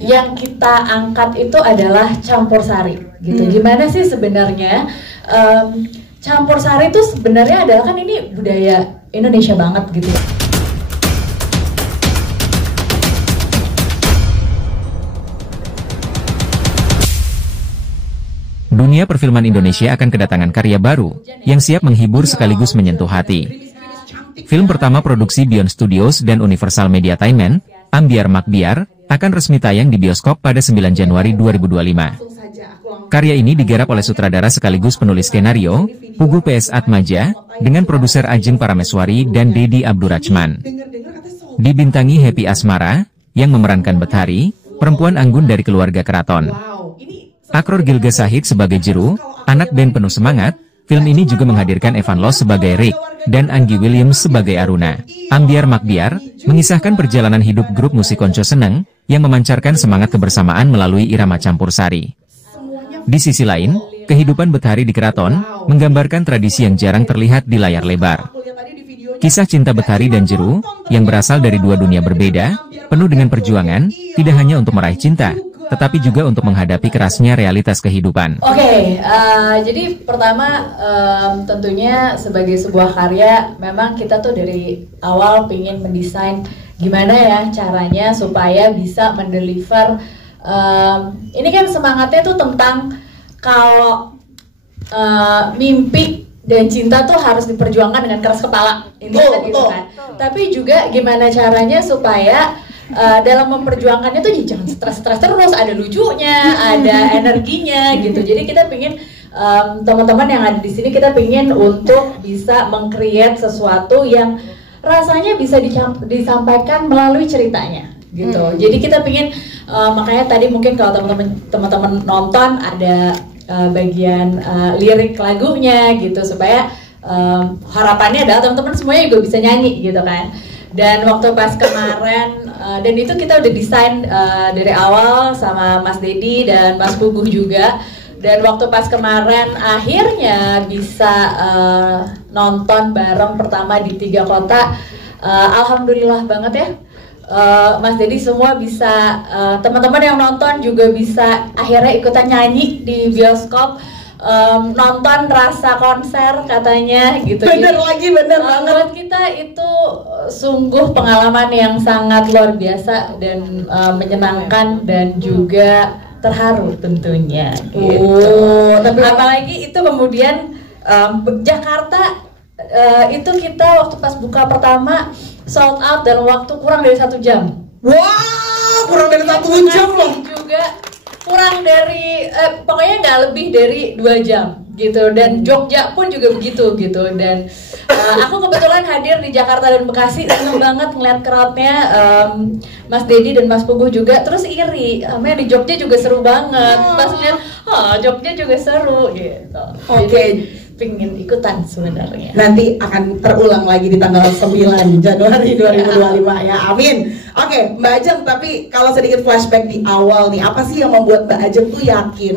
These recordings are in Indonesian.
yang kita angkat itu adalah campur sari gitu. Gimana sih sebenarnya campur sari itu sebenarnya adalah, kan ini budaya Indonesia banget gitu. Dunia perfilman Indonesia akan kedatangan karya baru yang siap menghibur sekaligus menyentuh hati. Film pertama produksi Beyond Studios dan Universal Mediatainment, Ambyar Makbyar, akan resmi tayang di bioskop pada 9 Januari 2025. Karya ini digarap oleh sutradara sekaligus penulis skenario, Pugu PS Atmaja, dengan produser Ajeng Parameswari dan Dedi Abdurrahman. Dibintangi Happy Asmara, yang memerankan Bethari, perempuan anggun dari keluarga keraton. Akror Gilga Sahid sebagai Jeru, anak band penuh semangat. Film ini juga menghadirkan Evan Loss sebagai Rick, dan Anggi Williams sebagai Aruna. Ambyar Makbyar mengisahkan perjalanan hidup grup musik Konco Seneng, yang memancarkan semangat kebersamaan melalui irama campur sari. Di sisi lain, kehidupan Bethari di keraton, menggambarkan tradisi yang jarang terlihat di layar lebar. Kisah cinta Bethari dan Jeru, yang berasal dari dua dunia berbeda, penuh dengan perjuangan, tidak hanya untuk meraih cinta, tetapi juga untuk menghadapi kerasnya realitas kehidupan. Jadi pertama tentunya sebagai sebuah karya, memang kita tuh dari awal pengen mendesain gimana ya caranya supaya bisa mendeliver. Ini kan semangatnya tuh tentang kalau mimpi dan cinta tuh harus diperjuangkan dengan keras kepala. Ini gitu kan. Tapi juga gimana caranya supaya dalam memperjuangkannya tuh jangan stres-stres terus, ada lucunya, ada energinya gitu. Jadi kita pengen teman-teman yang ada di sini, kita pengen untuk bisa meng-create sesuatu yang rasanya bisa disampaikan melalui ceritanya gitu. Jadi kita pengen makanya tadi mungkin kalau teman-teman nonton ada bagian lirik lagunya gitu, supaya harapannya adalah teman-teman semuanya juga bisa nyanyi gitu kan. Dan waktu pas kemarin, dan itu kita udah desain dari awal sama Mas Dedi dan Mas Puguh juga. Dan waktu pas kemarin akhirnya bisa nonton bareng pertama di 3 kota, alhamdulillah banget ya. Mas Dedi semua bisa, teman-teman yang nonton juga bisa akhirnya ikutan nyanyi di bioskop. Nonton rasa konser katanya gitu. Bener banget. Buat kita itu sungguh pengalaman yang sangat luar biasa dan menyenangkan dan juga terharu tentunya gitu. Tapi apalagi itu kemudian Jakarta itu kita waktu pas buka pertama sold out dalam waktu kurang dari 1 jam. Wow, kurang dari 1 jam loh. Juga kurang dari pokoknya nggak lebih dari 2 jam gitu. Dan Jogja pun juga begitu gitu. Dan aku kebetulan hadir di Jakarta dan Bekasi, seneng banget ngeliat crowdnya. Mas Dedi dan Mas Puguh juga, terus iri di Jogja juga seru banget. Pas ngeliat Jogja juga seru gitu. Jadi pengen ikutan sebenarnya. Nanti akan terulang lagi di tanggal 9 Januari 2025 ya, amin. Oke, Mbak Ajeng, tapi kalau sedikit flashback di awal nih, apa sih yang membuat Mbak Ajeng tuh yakin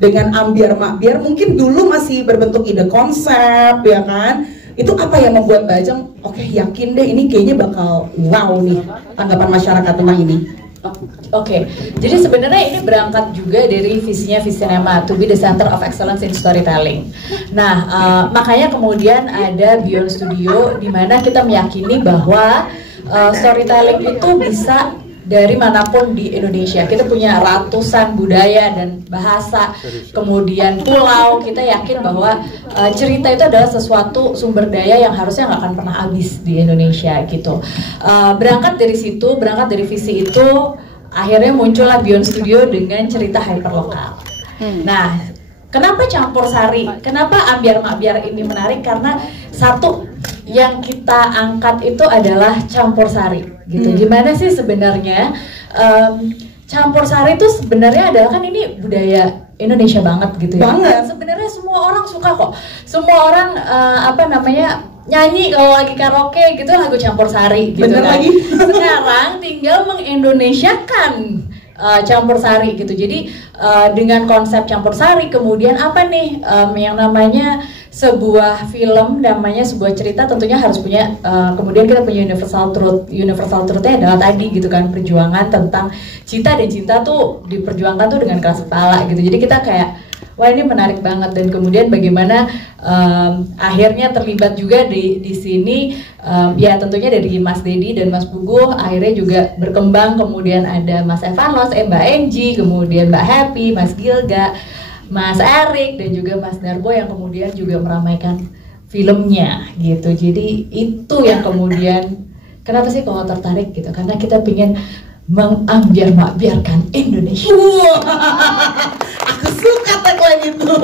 dengan Ambyar Makbyar? Mungkin dulu masih berbentuk ide konsep ya kan? Itu apa yang membuat Mbak Ajeng yakin deh ini kayaknya bakal wow nih tanggapan masyarakat tentang ini? Jadi sebenarnya ini berangkat juga dari visinya Visinema, to be the center of excellence in storytelling. Nah, makanya kemudian ada Beyond Studio, di mana kita meyakini bahwa storytelling itu bisa dari manapun di Indonesia. Kita punya ratusan budaya dan bahasa, kemudian pulau. Kita yakin bahwa cerita itu adalah sesuatu sumber daya yang harusnya nggak akan pernah habis di Indonesia gitu. Berangkat dari situ, berangkat dari visi itu, akhirnya muncullah Beyond Studio dengan cerita hyperlokal. Nah, kenapa campur sari? Kenapa Ambyar Makbyar ini menarik? Karena satu, yang kita angkat itu adalah campur sari gitu. Gimana sih sebenarnya campur sari itu sebenarnya adalah, kan ini budaya Indonesia banget gitu ya. Sebenarnya semua orang suka kok. Semua orang nyanyi kalau lagi karaoke gitu lagu campur sari gitu. Bener kan. lagi. Sekarang tinggal mengindonesiakan campur sari gitu. Jadi dengan konsep campur sari, kemudian apa nih yang namanya sebuah film namanya sebuah cerita tentunya harus punya kemudian kita punya universal truthnya adalah tadi gitu kan, perjuangan tentang cinta, dan cinta tuh diperjuangkan tuh dengan keras kepala gitu. Jadi kita kayak wah ini menarik banget, dan kemudian bagaimana akhirnya terlibat juga di sini ya tentunya dari Mas Dedi dan Mas Puguh akhirnya juga berkembang, kemudian ada Mas Evanos, Mbak Enji, kemudian Mbak Happy, Mas Gilga, Mas Erik, dan juga Mas Darbo yang kemudian juga meramaikan filmnya gitu. Jadi itu yang kemudian kenapa sih kalau tertarik gitu, karena kita pengen mengambiar-makbiarkan Indonesia. Aku suka tagline itu,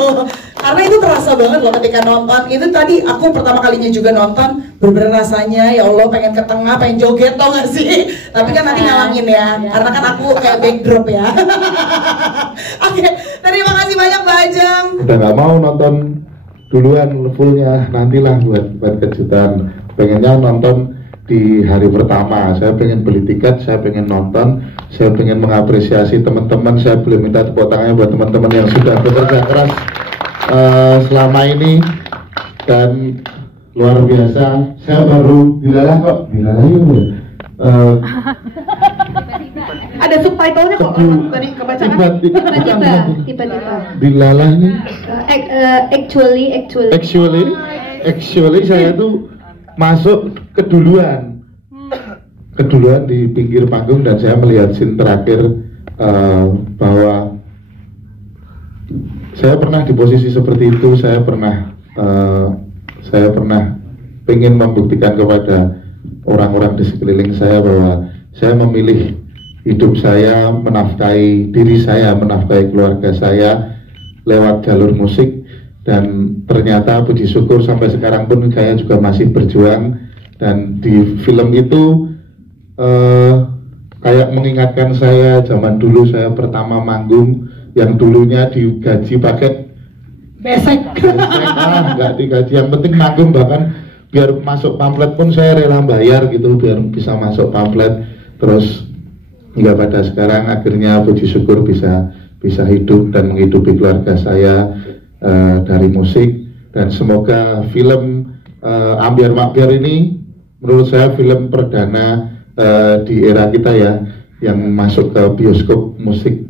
karena itu terasa banget loh ketika nonton. Itu tadi aku pertama kalinya juga nonton, bener-bener rasanya ya Allah pengen ke tengah, pengen joget, tau gak sih? Tapi kan nanti ngalangin ya, karena kan aku kayak backdrop ya. Oke, terima kasih banyak Mbak Ajeng. Udah gak mau nonton duluan fullnya, nantilah buat kejutan. Pengennya nonton di hari pertama. Saya pengen beli tiket, saya pengen nonton, saya pengen mengapresiasi teman-teman. Saya belum minta tepuk tangannya buat teman-teman yang sudah bekerja keras selama ini, dan luar biasa. Saya baru Bilalah kok, Bilalah yuk. Ada subtitlenya kok tadi kebacakan. Tiba-tiba. Bilalah nih. Actually saya tuh masuk keduluan di pinggir panggung, dan saya melihat scene terakhir bahwa saya pernah di posisi seperti itu. Saya pernah ingin membuktikan kepada orang-orang di sekeliling saya bahwa saya memilih hidup saya, menafkahi diri saya, menafkahi keluarga saya lewat jalur musik. Dan ternyata puji syukur sampai sekarang pun saya juga masih berjuang. Dan di film itu kayak mengingatkan saya zaman dulu saya pertama manggung, yang dulunya digaji pakai besek. Nggak digaji, yang penting manggung, bahkan biar masuk pamflet pun saya rela bayar gitu biar bisa masuk pamflet. Terus hingga pada sekarang akhirnya puji syukur bisa hidup dan menghidupi keluarga saya dari musik. Dan semoga film Ambiar Makbiar ini menurut saya film perdana di era kita ya, yang masuk ke bioskop musik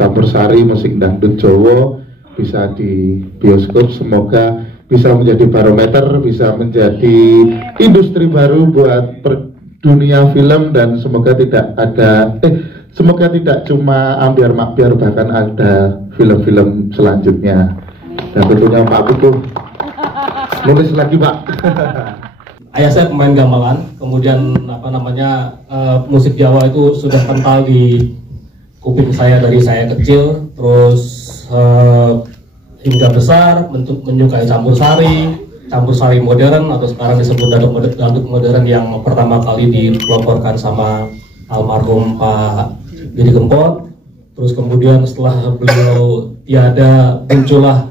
campur sari, musik dangdut Jawa bisa di bioskop. Semoga bisa menjadi barometer, bisa menjadi industri baru buat dunia film, dan semoga semoga tidak cuma Ambiar Makbiar, bahkan ada film-film selanjutnya. Dan tentunya Pak Puguh nulis lagi Pak. Ayah saya pemain gamelan, kemudian musik Jawa itu sudah kental di kuping saya dari saya kecil, terus hingga besar menyukai campur sari modern, atau sekarang disebut dangdut modern, yang pertama kali dikelompokkan sama almarhum Pak Didi Kempot. Terus kemudian setelah beliau tiada, muncullah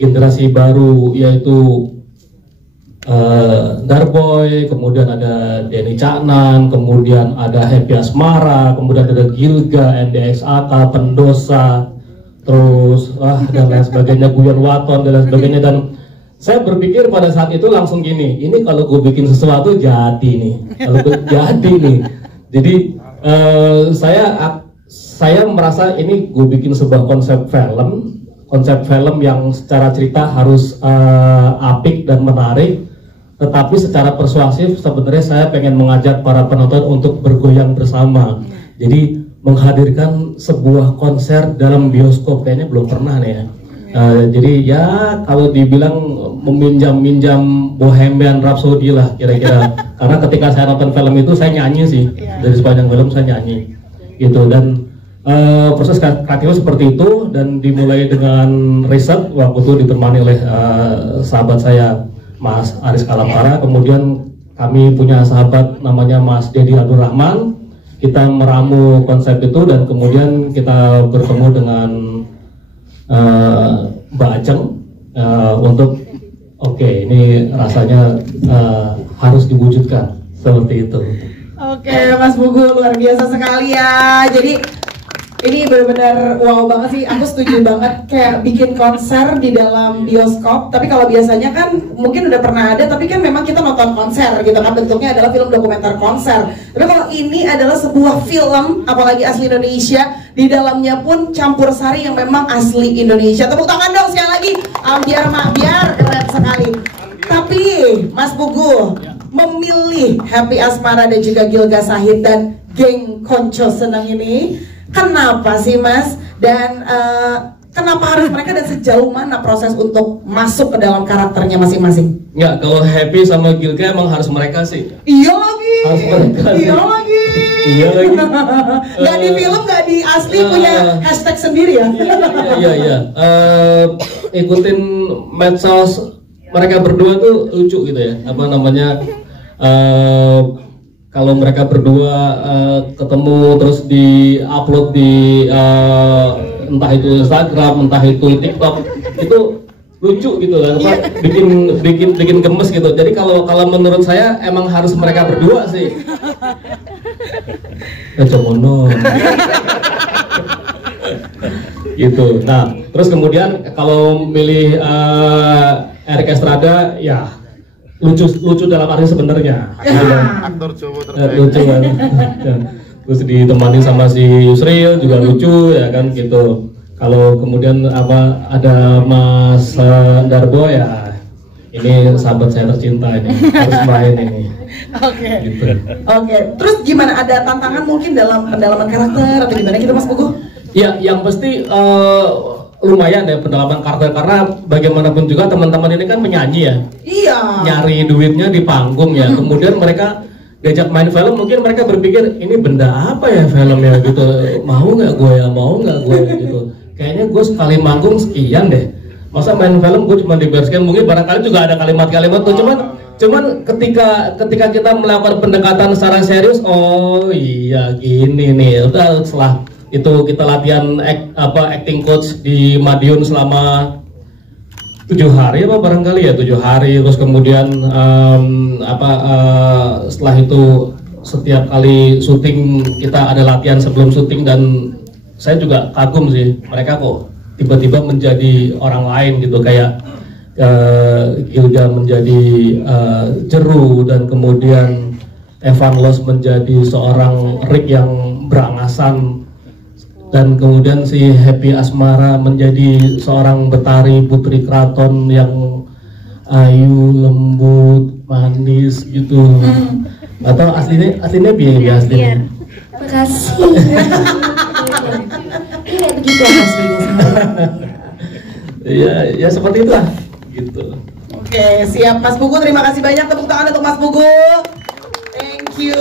generasi baru, yaitu Darboy, kemudian ada Denny Caknan, kemudian ada Happy Asmara, kemudian ada Gilga, NDXAK, Pendosa, terus dan lain sebagainya, Guyon Waton dan lain sebagainya. Dan saya berpikir pada saat itu langsung gini, ini kalau gue bikin sesuatu jadi nih, Jadi saya merasa ini gue bikin sebuah konsep film yang secara cerita harus apik dan menarik, tetapi secara persuasif sebenarnya saya pengen mengajak para penonton untuk bergoyang bersama. Jadi menghadirkan sebuah konser dalam bioskop kayaknya belum pernah nih ya. Jadi ya kalau dibilang meminjam Bohemian Rhapsody lah kira-kira. Karena ketika saya nonton film itu saya nyanyi sih, dari sepanjang film saya nyanyi gitu. Dan proses kreatif seperti itu, dan dimulai dengan riset waktu itu ditemani oleh sahabat saya Mas Aris Kalamara. Kemudian kami punya sahabat namanya Mas Dedi Abdul Rahman. Kita meramu konsep itu, dan kemudian kita bertemu dengan Mbak Ajeng untuk ini rasanya harus diwujudkan seperti itu. Oke, Mas Puguh luar biasa sekali ya. Jadi Ini benar-benar wow banget sih, aku setuju banget kayak bikin konser di dalam bioskop. Tapi kalau biasanya kan mungkin udah pernah ada, tapi kan memang kita nonton konser gitu kan, bentuknya adalah film dokumenter konser. Tapi kalau ini adalah sebuah film, apalagi asli Indonesia, di dalamnya pun campur sari yang memang asli Indonesia. Tepuk tangan dong sekali lagi, Ambiar Makbiar, keren sekali. Tapi Mas Pugu memilih Happy Asmara dan juga Gilga Sahid dan geng Konco Senang ini, kenapa sih Mas? Dan kenapa harus mereka, dan sejauh mana proses untuk masuk ke dalam karakternya masing-masing? Enggak, kalau Happy sama Gilga emang harus mereka sih. Iya lagi. Harus mereka sih. Iya lagi. Iya lagi. Gak di film, gak di asli punya hashtag sendiri ya? Iya. Ikutin medsos mereka berdua tuh lucu gitu ya. Apa namanya? Kalau mereka berdua ketemu terus di-upload di entah itu Instagram, entah itu TikTok, itu lucu gitu kan, bikin gemes gitu. Jadi kalau menurut saya emang harus mereka berdua sih. Comono. Gitu. Nah, terus kemudian kalau milih Erik Estrada, ya lucu dalam arti sebenarnya. Aktor Jawa terbaik. Lucu kan. Terus ditemani sama si Yusril juga lucu ya kan gitu. Kalau kemudian ada Mas Darbo, ya ini sahabat saya tercinta ini, harus main ini. Oke. Gitu. Oke. Terus gimana, ada tantangan mungkin dalam pendalaman karakter atau gimana gitu Mas Pugu? Ya, yang pasti lumayan ya pendalaman karakter, karena bagaimanapun juga teman-teman ini kan penyanyi ya. Iya. Nyari duitnya di panggung ya. Kemudian mereka diajak main film, mungkin mereka berpikir ini benda apa ya filmnya gitu. Mau nggak gue gitu. Kayaknya gue sekali manggung sekian deh. Masa main film gue cuma dibereskan, mungkin barangkali juga ada kalimat-kalimat tuh. Cuman ketika kita melakukan pendekatan secara serius, oh iya gini nih. Udah setelah itu kita latihan acting coach di Madiun selama 7 hari apa barangkali ya, 7 hari. Terus kemudian setelah itu setiap kali syuting kita ada latihan sebelum syuting, dan saya juga kagum sih mereka kok tiba-tiba menjadi orang lain gitu, kayak Gilga menjadi Jeru, dan kemudian Evan Los menjadi seorang Rick yang berangasan, dan kemudian si Happy Asmara menjadi seorang Betari Putri Keraton yang ayu, lembut, manis gitu. Atau aslinya biaya aslinya. Makasih. Kayak begitu aslinya. Ya seperti itulah gitu. Oke, siap Mas Pugu, terima kasih banyak, tepuk tangan untuk Mas Pugu. Thank you.